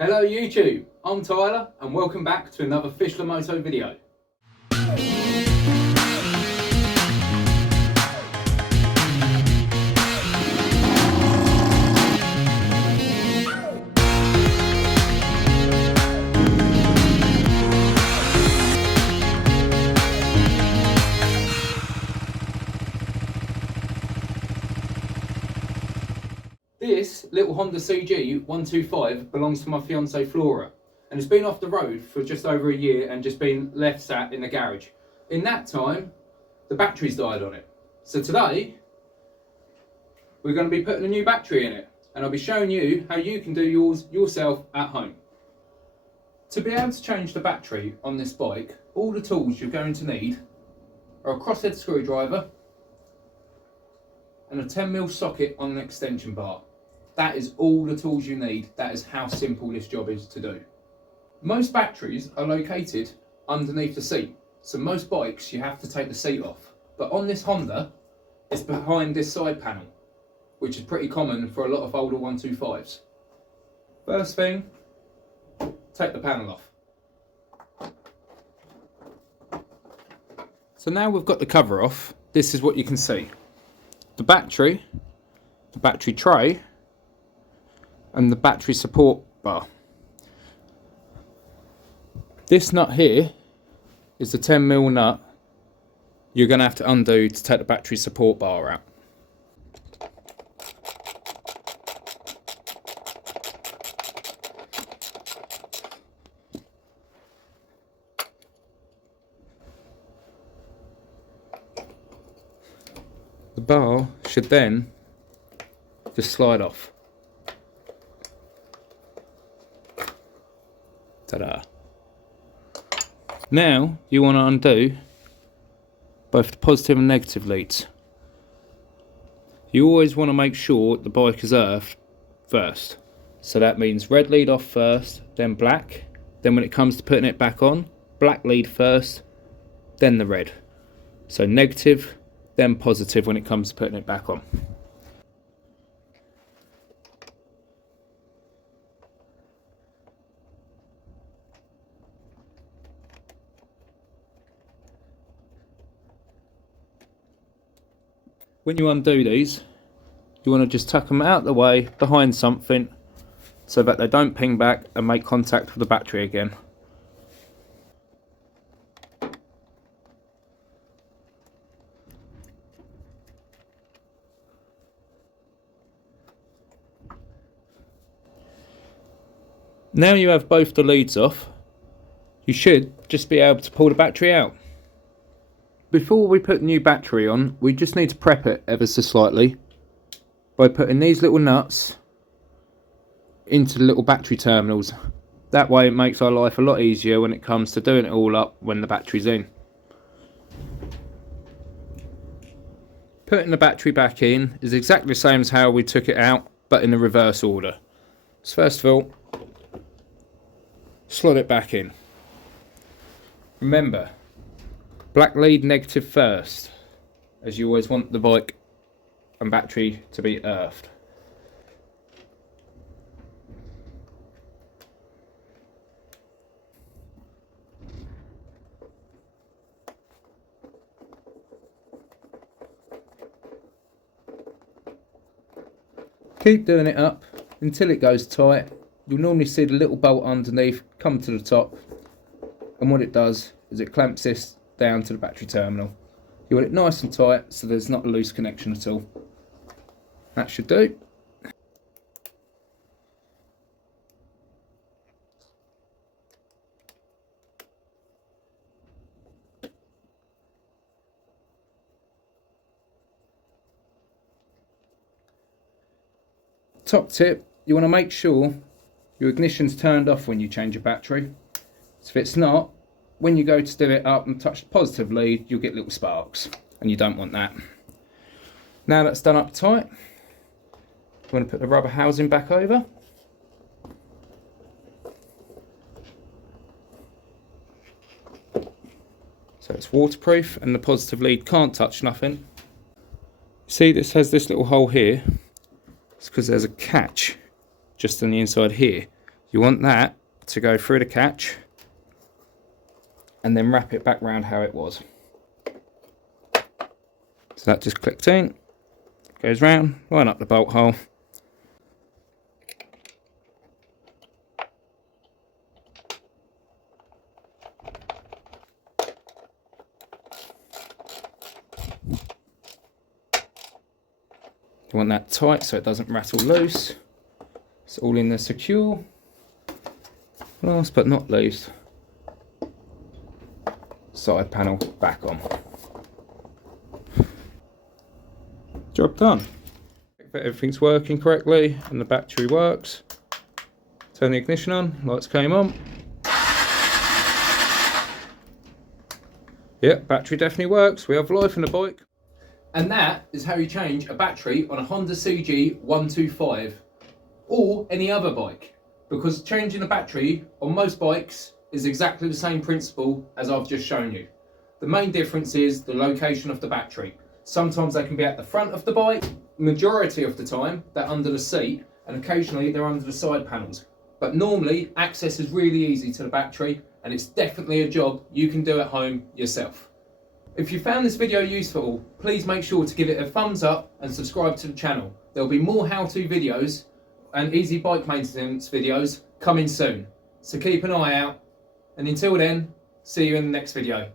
Hello YouTube, I'm Tyler and welcome back to another Fish La Moto video. This little Honda cg125 belongs to my fiancée Flora and it's been off the road for just over a year and just been left sat in the garage. In that time, the battery's died on it. So today, we're going to be putting a new battery in it and I'll be showing you how you can do yours yourself at home. To be able to change the battery on this bike, all the tools you're going to need are a crosshead screwdriver and a 10mm socket on an extension bar. That is all the tools you need. That is how simple this job is to do. Most batteries are located underneath the seat, so most bikes you have to take the seat off. But on this Honda, it's behind this side panel, which is pretty common for a lot of older 125s. First thing, take the panel off. So now we've got the cover off, this is what you can see. The battery tray, and the battery support bar. This nut here is the 10mm nut you're going to have to undo to take the battery support bar out. The bar should then just slide off. Ta-da. Now you want to undo both the positive and negative leads. You always want to make sure the bike is earthed first. So that means red lead off first, then black. Then when it comes to putting it back on, black lead first, then the red. So negative, then positive when it comes to putting it back on. When you undo these, you want to just tuck them out of the way behind something so that they don't ping back and make contact with the battery again. Now you have both the leads off, you should just be able to pull the battery out. Before we put the new battery on, we just need to prep it ever so slightly by putting these little nuts into the little battery terminals. That way it makes our life a lot easier when it comes to doing it all up when the battery's in. Putting the battery back in is exactly the same as how we took it out, but in the reverse order. So first of all, slot it back in. Remember, black lead negative first, as you always want the bike and battery to be earthed. Keep doing it up until it goes tight. You'll normally see the little bolt underneath come to the top, and what it does is it clamps this down to the battery terminal. You want it nice and tight so there's not a loose connection at all. That should do. Top tip, you want to make sure your ignition's turned off when you change your battery. So if it's not, when you go to do it up and touch the positive lead, you'll get little sparks, and you don't want that. Now that's done up tight, I'm going to put the rubber housing back over. So it's waterproof and the positive lead can't touch nothing. See, this has this little hole here. It's because there's a catch just on the inside here. You want that to go through the catch and then wrap it back round how it was. So that just clicks in, goes round, line up the bolt hole. You want that tight so it doesn't rattle loose. It's all in there secure. Last but not least, side panel back on. Job done. Check that everything's working correctly and the battery works. Turn the ignition on, lights came on. Yep, battery definitely works. We have life in the bike. And that is how you change a battery on a Honda cg125 or any other bike. Because changing a battery on most bikes is exactly the same principle as I've just shown you. The main difference is the location of the battery. Sometimes they can be at the front of the bike, majority of the time they're under the seat, and occasionally they're under the side panels. But normally access is really easy to the battery, and it's definitely a job you can do at home yourself. If you found this video useful, please make sure to give it a thumbs up and subscribe to the channel. There'll be more how-to videos and easy bike maintenance videos coming soon. So keep an eye out, and until then, see you in the next video.